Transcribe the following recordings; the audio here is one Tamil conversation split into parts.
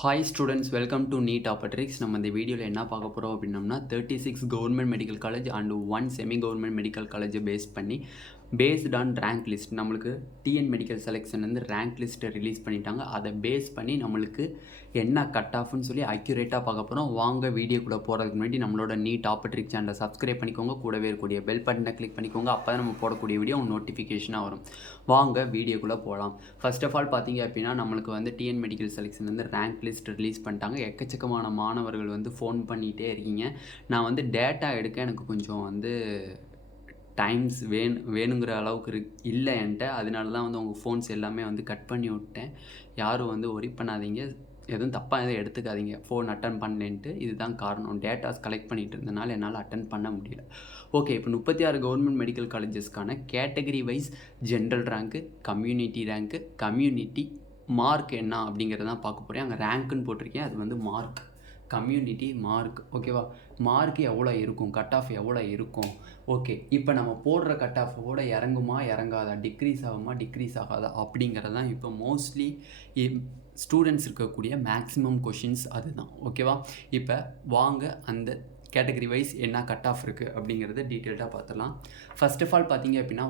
Hi students, welcome to Neet Operatrix. நம்ம இந்த வீடியோவில் என்ன பார்க்க போகிறோம் அப்படின்னம்னா 36 government medical college and 1 semi government medical காலேஜை பேஸ் பண்ணி பேஸ்ட் ஆன் ரேங்க் லிஸ்ட் நம்மளுக்கு டிஎன் மெடிக்கல் செலெக்ஷன் வந்து ரேங்க் லிஸ்ட்டை ரிலீஸ் பண்ணிட்டாங்க. அதை பேஸ் பண்ணி நம்மளுக்கு என்ன கட் ஆஃப்னு சொல்லி அக்யூரேட்டாக பார்க்க போகிறோம். வாங்க வீடியோக்குள்ளே போகிறதுக்கு முன்னாடி நம்மளோட நீட் ஆப்பர்ட்ரிக் சேனலை சப்ஸ்கிரைப் பண்ணிக்கோங்க, கூடவே இருக்கக்கூடிய பெல் பட்டனை கிளிக் பண்ணிக்கோங்க. அப்போ தான் நம்ம போடக்கூடிய வீடியோ நோட்டிஃபிகேஷனாக வரும். வாங்க வீடியோக்குள்ளே போகலாம். ஃபர்ஸ்ட் ஆஃப் ஆல் பார்த்தீங்க அப்படின்னா நம்மளுக்கு வந்து டிஎன் மெடிக்கல் செலெக்ஷன் வந்து ரேங்க் லிஸ்ட் ரிலீஸ் பண்ணிட்டாங்க. எக்கச்சக்கமான மாணவர்கள் வந்து ஃபோன் பண்ணிகிட்டே இருக்கீங்க. நான் வந்து டேட்டா எடுக்க எனக்கு கொஞ்சம் வந்து டைம்ஸ் வேணுங்கிற அளவுக்கு இல்லை என்கிட்ட. அதனால தான் வந்து உங்கள் ஃபோன்ஸ் எல்லாமே வந்து கட் பண்ணி விட்டேன். யாரும் வந்து ஒரி பண்ணாதீங்க, எதுவும் தப்பாக எதுவும் எடுத்துக்காதீங்க. ஃபோன் அட்டன் பண்ணலேன்ட்டு இதுதான் காரணம். டேட்டாஸ் கலெக்ட் பண்ணிகிட்டு இருந்தனால என்னால் அட்டன் பண்ண முடியல. ஓகே, இப்போ 36 கவர்மெண்ட் மெடிக்கல் காலேஜஸ்க்கான category wise general rank, community rank, community mark என்ன அப்படிங்கிறதான் பார்க்க போகிறேன். அங்கே ரேங்க்குன்னு போட்டிருக்கேன், அது வந்து மார்க். கம்யூனிட்டி மார்க், ஓகேவா? மார்க் எவ்வளோ இருக்கும், கட் ஆஃப் எவ்வளோ இருக்கும்? ஓகே, இப்போ நம்ம போடுற கட் ஆஃபோட இறங்குமா இறங்காதா, டிக்ரீஸ் ஆகுமா டிக்ரீஸ் ஆகாதா அப்படிங்கிறதான் இப்போ மோஸ்ட்லி ஸ்டூடெண்ட்ஸ் இருக்கக்கூடிய மேக்ஸிமம் கொஷின்ஸ் அதுதான். ஓகேவா? இப்போ வாங்க அந்த கேட்டகரி வைஸ் என்ன கட் ஆஃப் இருக்குது அப்படிங்கிறத டீட்டெயில்டாக பார்த்துலாம். ஃபர்ஸ்ட் ஆஃப் ஆல் பார்த்தீங்க அப்படின்னா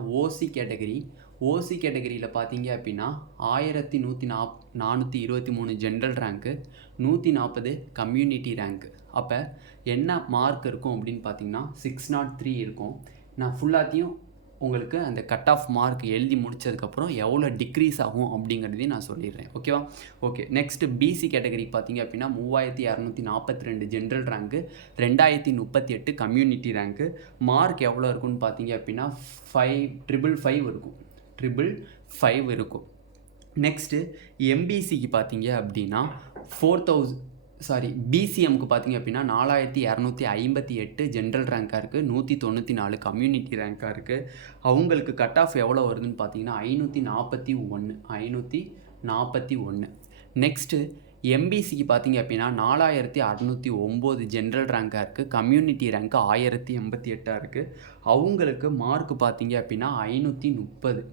ஓசி கேட்டகரியில் பார்த்தீங்க அப்படின்னா 1123 ஜென்ரல் ரேங்க்கு, 140 கம்யூனிட்டி ரேங்க்கு. அப்போ என்ன மார்க் இருக்கும் அப்படின்னு பார்த்தீங்கன்னா 603 இருக்கும். நான் ஃபுல்லாத்தையும் உங்களுக்கு அந்த கட் ஆஃப் மார்க் எழுதி முடித்ததுக்கப்புறம் எவ்வளோ டிக்ரீஸ் ஆகும் அப்படிங்கிறதையும் நான் சொல்லிடுறேன். ஓகேவா? ஓகே, நெக்ஸ்ட்டு பிசி கேட்டகரி பார்த்தீங்க அப்படின்னா 3242 general rank, 2038 community rank. Mark எவ்வளோ இருக்குன்னு பார்த்தீங்க அப்படின்னா 555 இருக்கும். 555 இருக்கும். நெக்ஸ்ட்டு எம்பிசிக்கு பார்த்தீங்க அப்படின்னா பிசிஎம்க்கு பார்த்தீங்க அப்படின்னா 4258 ஜென்ரல் ரேங்காக இருக்குது, 194 கம்யூனிட்டி ரேங்காக இருக்குது. அவங்களுக்கு கட் ஆஃப் எவ்வளோ வருதுன்னு பார்த்தீங்கன்னா 541. நெக்ஸ்ட்டு எம்பிசிக்கு பார்த்தீங்க அப்படின்னா 4609 ஜென்ரல் ரேங்காக இருக்குது, கம்யூனிட்டி ரேங்க்கு 1088 இருக்குது. அவங்களுக்கு மார்க் பார்த்தீங்க அப்படின்னா 530.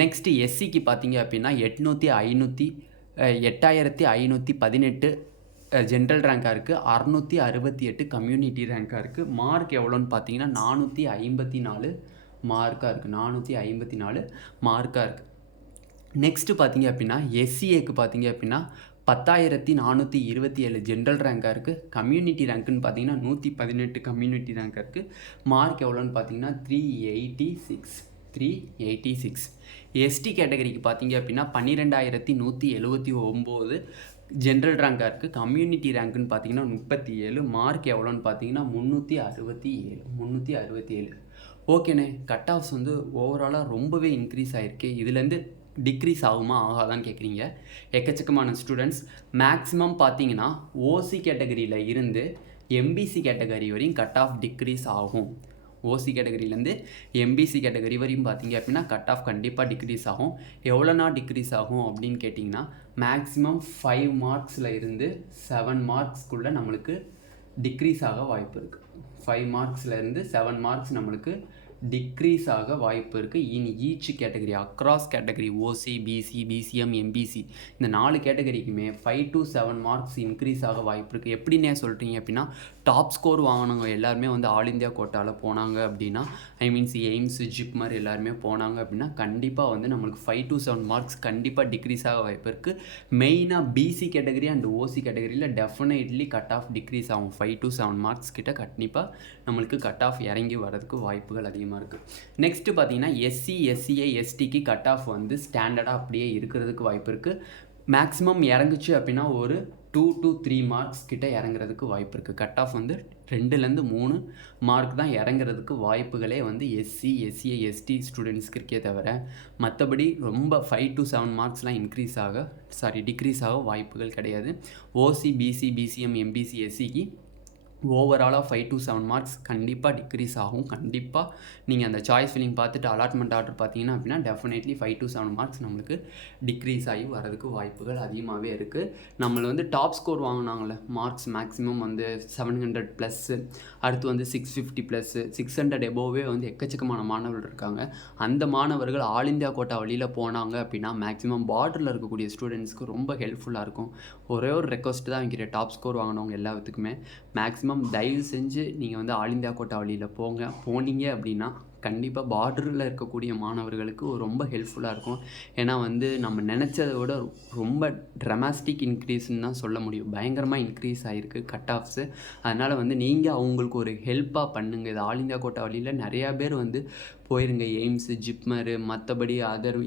நெக்ஸ்ட்டு எஸ்சிக்கு பார்த்தீங்க அப்படின்னா 8518 ஜென்ரல் ரேங்காக இருக்குது, 668 கம்யூனிட்டி ரேங்காக இருக்குது. மார்க் எவ்வளோன்னு பார்த்தீங்கன்னா 454 மார்க்காக இருக்குது. 454 மார்க்காக இருக்குது. நெக்ஸ்ட்டு பார்த்தீங்க அப்படின்னா எஸ்சிஏக்கு பார்த்தீங்க அப்படின்னா 10427 ஜென்ரல் ரேங்காக இருக்குது, கம்யூனிட்டி ரேங்க்குன்னு பார்த்தீங்கன்னா 118 கம்யூனிட்டி ரேங்காக இருக்குது. மார்க் எவ்வளோன்னு பார்த்தீங்கன்னா 386. எஸ்டி கேட்டகரிக்கு பார்த்தீங்க அப்படின்னா 12179 ஜென்ரல் ரேங்காக இருக்குது, கம்யூனிட்டி ரேங்க்குன்னு பார்த்தீங்கன்னா 37. மார்க் எவ்வளோன்னு பார்த்தீங்கன்னா 367. ஓகேண்ணே, கட் ஆஃப்ஸ் வந்து ஓவராலாக ரொம்பவே இன்க்ரீஸ் ஆகிருக்கு. இதுலேருந்து டிக்ரீஸ் ஆகுமா ஆகாதான்னு கேட்குறீங்க. எக்கச்சக்கமான ஸ்டூடெண்ட்ஸ் மேக்ஸிமம் பார்த்தீங்கன்னா ஓசி கேட்டகரியில் இருந்து எம்பிசி கேட்டகரி வரையும் கட் ஆஃப் டிக்ரீஸ் ஆகும். ஓசி கேட்டகரியிலேருந்து எம்பிசி கேட்டகரி வரையும் பார்த்தீங்க அப்படின்னா கட் ஆஃப் கண்டிப்பாக டிக்ரீஸ் ஆகும். எவ்வளோனா டிக்ரீஸ் ஆகும் அப்படின்னு கேட்டிங்கன்னா மேக்ஸிமம் 5 மார்க்ஸில் இருந்து 7 மார்க்ஸ்க்குள்ளே நம்மளுக்கு டிக்ரீஸ் ஆக வாய்ப்பு இருக்குது. 5 மார்க்ஸில் இருந்து 7 மார்க்ஸ் நம்மளுக்கு டிக்ரீஸ் ஆக வாய்ப்பு இருக்குது. In each category across category OC, BC, BCM, MBC இந்த 4 கேட்டகரிக்குமே 5 to 7 மார்க்ஸ் இன்க்ரீஸ் ஆக வாய்ப்பு இருக்குது. எப்படின்னே சொல்கிறீங்க அப்படின்னா டாப் ஸ்கோர் வாங்கினவங்க எல்லாருமே வந்து ஆல் இந்தியா கோட்டாவில் போனாங்க அப்படின்னா, எய்ம்ஸ், ஜிப்மர் எல்லாருமே போனாங்க அப்படின்னா கண்டிப்பாக வந்து நம்மளுக்கு 5 to 7 மார்க்ஸ் கண்டிப்பாக டிக்ரீஸ் ஆக வாய்ப்பு இருக்குது. மெயினாக பிசி கேட்டகரி அண்ட் ஓசி கேட்டகரியில் டெஃபினெட்லி கட் ஆஃப் டிக்ரீஸ் ஆகும். 5 to 7 மார்க்ஸ் கிட்ட கண்டிப்பாக நம்மளுக்கு கட் ஆஃப் இறங்கி வரதுக்கு வாய்ப்புகள் அதிகமாக இருக்குது. நெக்ஸ்ட்டு பார்த்தீங்கன்னா எஸ்சி, எஸ்சிஏ, எஸ்டிக்கு கட் ஆஃப் வந்து ஸ்டாண்டர்டாக அப்படியே இருக்கிறதுக்கு வாய்ப்பு இருக்குது. மேக்ஸிமம் இறங்குச்சு அப்படின்னா ஒரு 2 to 3 மார்க்ஸ் கிட்ட இறங்குறதுக்கு வாய்ப்பு இருக்குது. கட் ஆஃப் வந்து 2-3 மார்க் தான் இறங்குறதுக்கு வாய்ப்புகளே வந்து எஸ்சி, எஸ்சிஏ, எஸ்டி ஸ்டூடெண்ட்ஸ்க்கு இருக்கே தவிர மற்றபடி ரொம்ப 5 to 7 மார்க்ஸ்லாம் டிக்ரீஸ் ஆக வாய்ப்புகள் கிடையாது. ஓசி, பிசி, பிசிஎம், எம்பிசி, எஸ்சிக்கு ஓவராலாக 5 to 7 மார்க்ஸ் கண்டிப்பாக டிக்ரீஸ் ஆகும். கண்டிப்பாக நீங்கள் அந்த சாய்ஸ் ஃபில்லிங் பார்த்துட்டு அலாட்மெண்ட் ஆர்டர் பார்த்தீங்கன்னா அப்படின்னா டெஃபினெட்லி 5 to 7 மார்க்ஸ் நம்மளுக்கு டிக்ரீஸ் ஆகி வரதுக்கு வாய்ப்புகள் அதிகமாகவே இருக்குது. நம்மளை வந்து டாப் ஸ்கோர் வாங்கினாங்களே மார்க்ஸ் மேக்ஸிமம் வந்து 700 ப்ளஸ்ஸு, அடுத்து வந்து 650 ப்ளஸ்ஸு, 600 எபோவே வந்து எக்கச்சக்கமான மாணவர்கள் இருக்காங்க. அந்த மாணவர்கள் ஆல் இந்தியா கோட்டா வழியில் போனாங்க அப்படின்னா மேக்ஸிமம் பார்டரில் இருக்கக்கூடிய ஸ்டூடெண்ட்ஸ்க்கு ரொம்ப ஹெல்ப்ஃபுல்லாக இருக்கும். ஒரே ஒரு ரெக்வஸ்ட் தான் வைக்கிறேன், டாப் ஸ்கோர் வாங்கினவங்க எல்லாத்துக்குமே மேக்ஸிமம் தயவு செஞ்சு நீங்கள் வந்து ஆல் இந்தியா கோட்டா வழியில் போனீங்க அப்படின்னா கண்டிப்பாக பார்டரில் இருக்கக்கூடிய மாணவர்களுக்கு ரொம்ப ஹெல்ப்ஃபுல்லாக இருக்கும். ஏன்னா வந்து நம்ம நினச்சதை விட ரொம்ப ட்ரமாஸ்டிக் இன்க்ரீஸ்ன்னு தான் சொல்ல முடியும். பயங்கரமாக இன்க்ரீஸ் ஆகிருக்கு கட் ஆஃப்ஸு. அதனால் வந்து நீங்கள் அவங்களுக்கு ஒரு ஹெல்ப்பாக பண்ணுங்கள். இது ஆல் இந்தியா கோட்டா வழியில் நிறையா பேர் வந்து போயிருங்க. எய்ம்ஸு, ஜிப்மரு, மற்றபடி other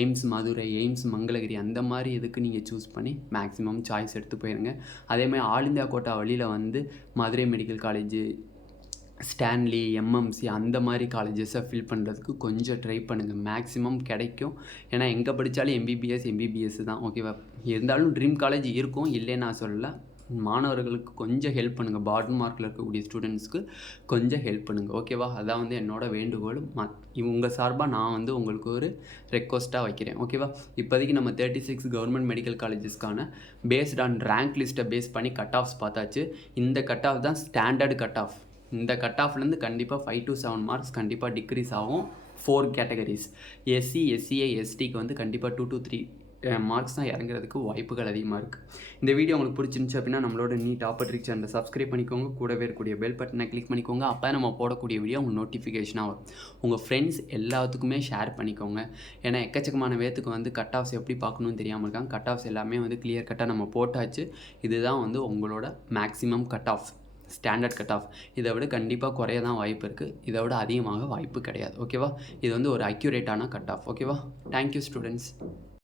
AIIMS Madurai, AIIMS Mangalagiri அந்த மாதிரி இதுக்கு நீங்கள் சூஸ் பண்ணி மேக்ஸிமம் சாய்ஸ் எடுத்து போயிருங்க. அதேமாதிரி ஆல் இந்தியா கோட்டா வழியில் வந்து Madurai medical college, Stanley, MMC அந்த மாதிரி காலேஜஸை ஃபில் பண்ணுறதுக்கு கொஞ்சம் ட்ரை பண்ணுங்கள். மேக்ஸிமம் கிடைக்கும். ஏன்னா எங்கே படித்தாலும் எம்பிபிஎஸ் தான், ஓகேவா? இருந்தாலும் ட்ரீம் காலேஜ் இருக்கும், இல்லைன்னு நான் சொல்லலை. மாணவர்களுக்கு கொஞ்சம் ஹெல்ப் பண்ணுங்கள். பாட்டம் மார்க்கில் இருக்கக்கூடிய ஸ்டூடெண்ட்ஸ்க்கு கொஞ்சம் ஹெல்ப் பண்ணுங்கள், ஓகேவா? அதான் வந்து என்னோடய வேண்டுகோள். உங்கள் சார்பாக நான் வந்து உங்களுக்கு ஒரு ரெக்வஸ்ட்டாக வைக்கிறேன், ஓகேவா? இப்போதைக்கு நம்ம 36 கவர்மெண்ட் மெடிக்கல் காலேஜஸ்க்கான பேஸ்ட் ஆன் ரேங்க் லிஸ்ட்டை பேஸ் பண்ணி கட் ஆஃப்ஸ் பார்த்தாச்சு. இந்த கட் ஆஃப் தான் ஸ்டாண்டர்டு கட் ஆஃப். இந்த கட் ஆஃப்லேருந்து கண்டிப்பாக 5 to 7 மார்க்ஸ் கண்டிப்பாக டிக்ரீஸ் ஆகும். 4 கேட்டகரிஸ் எஸ்சி, எஸ்சிஐ, எஸ்டிக்கு வந்து கண்டிப்பாக 2 to 3 மார்க்ஸ் தான் இறங்குறதுக்கு வாய்ப்புகள் அதிகமாக இருக்குது. இந்த வீடியோ உங்களுக்கு பிடிச்சிருந்துச்சு அப்படின்னா நம்மளோட நீட் ஆப்பர்ட்ரிக் சேனலை சப்ஸ்கிரைப் பண்ணிக்கோங்க. கூடவே இருக்கக்கூடிய பெல் பட்டனை கிளிக் பண்ணிக்கோங்க. அப்போ நம்ம போடக்கூடிய வீடியோ உங்கள் நோட்டிஃபிகேஷனாக வரும். உங்கள் ஃப்ரெண்ட்ஸ் எல்லாத்துக்குமே ஷேர் பண்ணிக்கோங்க. ஏன்னா எக்கச்சக்கமான பேத்துக்கு வந்து கட் ஆஃப்ஸ் எப்படி பார்க்கணுன்னு தெரியாமல் இருக்காங்க. கட் ஆஃப்ஸ் எல்லாமே வந்து கிளியர் கட்டாக நம்ம போட்டாச்சு. இதுதான் வந்து உங்களோட maximum cut off, standard cut off. இதை விட கண்டிப்பாக குறைய தான் வாய்ப்பு இருக்குது, இதை விட அதிகமாக வாய்ப்பு கிடையாது, ஓகேவா? இது வந்து ஒரு அக்யூரேட்டான கட் ஆஃப், ஓகேவா? Thank you students.